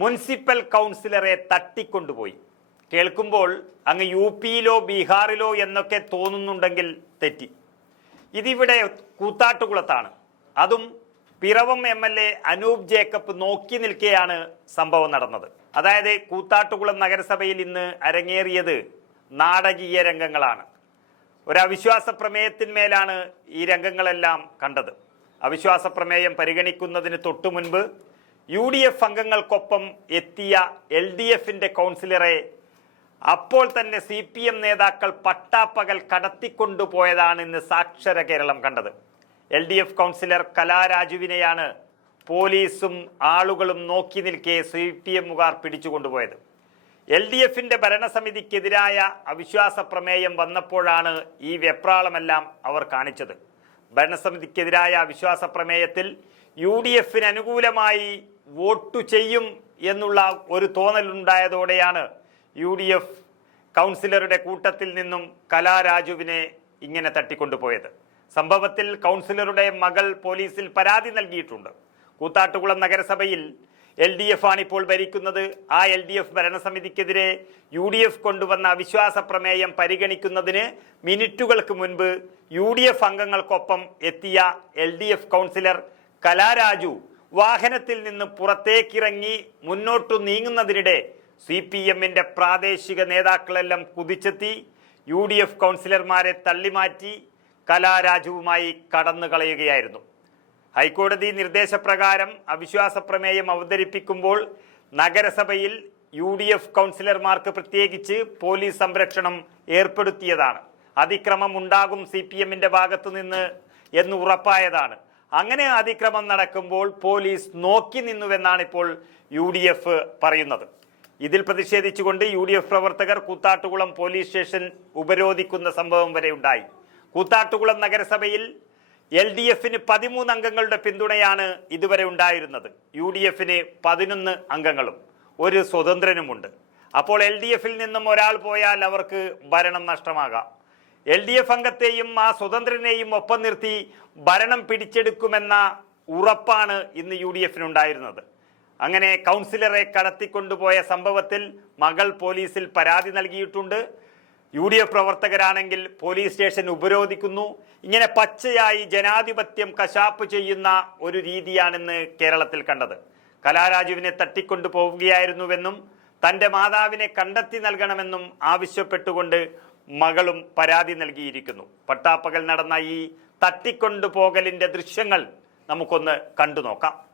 Municipal കൗൺസിലറെ തട്ടിക്കൊണ്ടുപോയി. കേൾക്കുമ്പോൾ അങ്ങ് യു പിയിലോ ബീഹാറിലോ എന്നൊക്കെ തോന്നുന്നുണ്ടെങ്കിൽ തെറ്റി. ഇതിവിടെ കൂത്താട്ടുകുളത്താണ്. അതും Piravom M L A Anoop Jacob നോക്കി നിൽക്കെയാണ് സംഭവം നടന്നത്. അതായത് കൂത്താട്ടുകുളം നഗരസഭയിൽ ഇന്ന് അരങ്ങേറിയത് നാടകീയ രംഗങ്ങളാണ്. ഒരു അവിശ്വാസ പ്രമേയത്തിന്മേലാണ് ഈ രംഗങ്ങളെല്ലാം കണ്ടത്. അവിശ്വാസ പ്രമേയം പരിഗണിക്കുന്നതിന് തൊട്ടു മുൻപ് യു ഡി എഫ് അംഗങ്ങൾക്കൊപ്പം എത്തിയ എൽ ഡി എഫിന്റെ കൗൺസിലറെ അപ്പോൾ തന്നെ സി പി എം നേതാക്കൾ പട്ടാപ്പകൽ കടത്തിക്കൊണ്ടുപോയതാണ് ഇന്ന് സാക്ഷര കേരളം കണ്ടത്. എൽ ഡി എഫ് കൗൺസിലർ കലാരാജുവിനെയാണ് പോലീസും ആളുകളും നോക്കി നിൽക്കെ സി പി എമ്മുകാർ പിടിച്ചുകൊണ്ടുപോയത്. എൽ ഡി എഫിന്റെ ഭരണസമിതിക്കെതിരായ അവിശ്വാസ പ്രമേയം വന്നപ്പോഴാണ് ഈ വെപ്രാളമെല്ലാം അവർ കാണിച്ചത്. ഭരണസമിതിക്കെതിരായ അവിശ്വാസ പ്രമേയത്തിൽ യു ഡി എഫിന് അനുകൂലമായി വോട്ടു ചെയ്യും എന്നുള്ള ഒരു തോന്നലുണ്ടായതോടെയാണ് യു ഡി എഫ് കൗൺസിലറുടെ കൂട്ടത്തിൽ നിന്നും കലാരാജുവിനെ ഇങ്ങനെ തട്ടിക്കൊണ്ടുപോയത്. സംഭവത്തിൽ കൗൺസിലറുടെ മകൾ പോലീസിൽ പരാതി നൽകിയിട്ടുണ്ട്. കൂത്താട്ടുകുളം നഗരസഭയിൽ എൽ ഡി എഫ് ആണ് ഇപ്പോൾ ഭരിക്കുന്നത്. ആ എൽ ഡി എഫ് ഭരണസമിതിക്കെതിരെ യു ഡി എഫ് കൊണ്ടുവന്ന അവിശ്വാസ പ്രമേയം പരിഗണിക്കുന്നതിന് മിനിറ്റുകൾക്ക് മുൻപ് യു ഡി എഫ് അംഗങ്ങൾക്കൊപ്പം എത്തിയ L D F councillor Kalaraju വാഹനത്തിൽ നിന്ന് പുറത്തേക്കിറങ്ങി മുന്നോട്ടു നീങ്ങുന്നതിനിടെ സി പി എമ്മിന്റെ പ്രാദേശിക നേതാക്കളെല്ലാം കുതിച്ചെത്തി യു ഡി എഫ് കൗൺസിലർമാരെ തള്ളിമാറ്റി കലാരാജുവുമായി കടന്നു കളയുകയായിരുന്നു ഹൈക്കോടതി നിർദ്ദേശപ്രകാരം അവിശ്വാസ പ്രമേയം അവതരിപ്പിക്കുമ്പോൾ നഗരസഭയിൽ യു ഡി എഫ് കൗൺസിലർമാർക്ക് പ്രത്യേകിച്ച് പോലീസ് സംരക്ഷണം ഏർപ്പെടുത്തിയതാണ്. അതിക്രമം ഉണ്ടാകും സി പി എമ്മിന്റെ ഭാഗത്തു നിന്ന് എന്ന് ഉറപ്പായതാണ്. അങ്ങനെ അതിക്രമം നടക്കുമ്പോൾ പോലീസ് നോക്കി നിന്നുവെന്നാണ് ഇപ്പോൾ യു ഡി എഫ് പറയുന്നത്. ഇതിൽ പ്രതിഷേധിച്ചുകൊണ്ട് യു ഡി എഫ് പ്രവർത്തകർ കൂത്താട്ടുകുളം പോലീസ് സ്റ്റേഷൻ ഉപരോധിക്കുന്ന സംഭവം വരെ ഉണ്ടായി. കൂത്താട്ടുകുളം നഗരസഭയിൽ എൽ ഡി എഫിന് പതിമൂന്ന് അംഗങ്ങളുടെ പിന്തുണയാണ് ഇതുവരെ ഉണ്ടായിരുന്നത്. യു ഡി എഫിന് പതിനൊന്ന് അംഗങ്ങളും ഒരു സ്വതന്ത്രനുമുണ്ട്. അപ്പോൾ എൽ ഡി എഫിൽ നിന്നും ഒരാൾ പോയാൽ അവർക്ക് ഭരണം നഷ്ടമാകാം. എൽ ഡി എഫ് അംഗത്തെയും ആ സ്വതന്ത്രനെയും ഒപ്പം നിർത്തി ഭരണം പിടിച്ചെടുക്കുമെന്ന ഉറപ്പാണ് ഇന്ന് യു ഡി എഫിനുണ്ടായിരുന്നത് അങ്ങനെ കൗൺസിലറെ കടത്തിക്കൊണ്ടുപോയ സംഭവത്തിൽ മകൾ പോലീസിൽ പരാതി നൽകിയിട്ടുണ്ട്. യു ഡി എഫ് പ്രവർത്തകരാണെങ്കിൽ പോലീസ് സ്റ്റേഷൻ ഉപരോധിക്കുന്നു. ഇങ്ങനെ പച്ചയായി ജനാധിപത്യം കശാപ്പ് ചെയ്യുന്ന ഒരു രീതിയാണിന്ന് കേരളത്തിൽ കണ്ടത്. കലാരാജുവിനെ തട്ടിക്കൊണ്ടു പോവുകയായിരുന്നുവെന്നും തന്റെ മാതാവിനെ കണ്ടെത്തി നൽകണമെന്നും ആവശ്യപ്പെട്ടുകൊണ്ട് മകളും പരാതി നൽകിയിരിക്കുന്നു. പട്ടാപ്പകൽ നടന്ന ഈ തട്ടിക്കൊണ്ടു പോകലിന്റെ ദൃശ്യങ്ങൾ നമുക്കൊന്ന് കണ്ടു നോക്കാം.